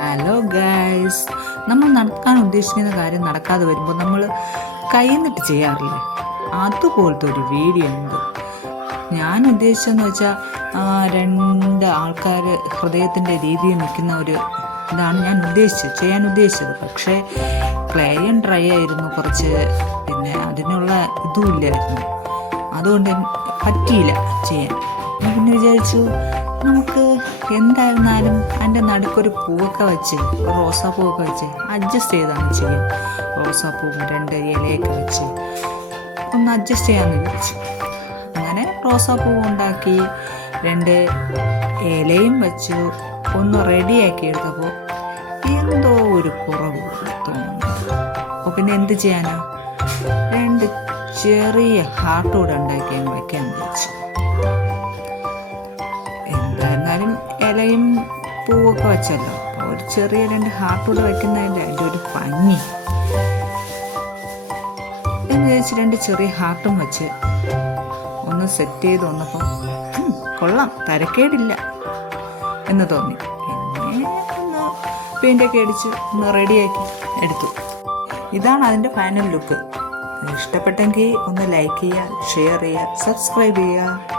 Hello guys, നമ്മൾ നടക്കാൻ ഉദ്ദേശിക്കുന്ന കാര്യം നടക്കാതെ വരുമ്പോൾ നമ്മൾ കൈന്നിട്ട് ചെയ്യാറില്ലേ, അതുപോലത്തെ ഒരു വീഡിയോ ഉണ്ട്. ഞാൻ ഉദ്ദേശിച്ചെന്ന് വെച്ചാൽ രണ്ട് ആൾക്കാർ ഹൃദയത്തിൻ്റെ രീതിയിൽ നിൽക്കുന്ന ഒരു ഇതാണ് ഞാൻ ചെയ്യാൻ ഉദ്ദേശിച്ചത്. പക്ഷേ ക്ലേയും ഡ്രൈ ആയിരുന്നു കുറച്ച്, പിന്നെ അതിനുള്ള ഇതുമില്ലായിരുന്നു, അതുകൊണ്ട് പറ്റിയില്ല ചെയ്യാൻ. ഞാൻ പിന്നെ വിചാരിച്ചു നമുക്ക് എന്തായിരുന്നാലും അതിൻ്റെ നടുക്കൊരു പൂവൊക്കെ വെച്ച്, റോസാപ്പൂവൊക്കെ വെച്ച് അഡ്ജസ്റ്റ് ചെയ്താണ് ചെയ്യും. റോസാപ്പൂവും 2 ഇലയൊക്കെ വെച്ച് ഒന്ന് അഡ്ജസ്റ്റ് ചെയ്യാമെന്ന് വിചാരിച്ചു. അങ്ങനെ റോസാപ്പൂവ് ഉണ്ടാക്കി 2 ഇലയും വെച്ച് ഒന്ന് റെഡിയാക്കി എടുത്തപ്പോൾ എന്തോ ഒരു കുറവ് തോന്നുന്നു. അപ്പോൾ പിന്നെ എന്ത് ചെയ്യാനോ, 2 ചെറിയ ഹാർട്ട് കൂടെ ഉണ്ടാക്കി അങ്ങ് വയ്ക്കാൻ വിചാരിച്ചു. എന്തായിരുന്നാലും ഇലയും പൂവൊക്കെ വെച്ചല്ലോ, അപ്പോൾ ഒരു ചെറിയ 2 ഹാർട്ട് കൂടെ വെക്കുന്നതിൻ്റെ അതിൻ്റെ ഒരു ഭംഗി എന്ന് വിചാരിച്ച് 2 ചെറിയ ഹാർട്ടും വെച്ച് ഒന്ന് സെറ്റ് ചെയ്ത് വന്നപ്പോൾ കൊള്ളാം, തരക്കേടില്ല എന്ന് തോന്നി. പിന്നെ ഒന്ന് പെയിൻ്റൊക്കെ അടിച്ച് ഒന്ന് റെഡിയാക്കി എടുത്തു. ഇതാണ് അതിൻ്റെ ഫൈനൽ ലുക്ക്. ഇഷ്ടപ്പെട്ടെങ്കിൽ ഒന്ന് ലൈക്ക് ചെയ്യുക, ഷെയർ ചെയ്യുക, സബ്സ്ക്രൈബ് ചെയ്യുക.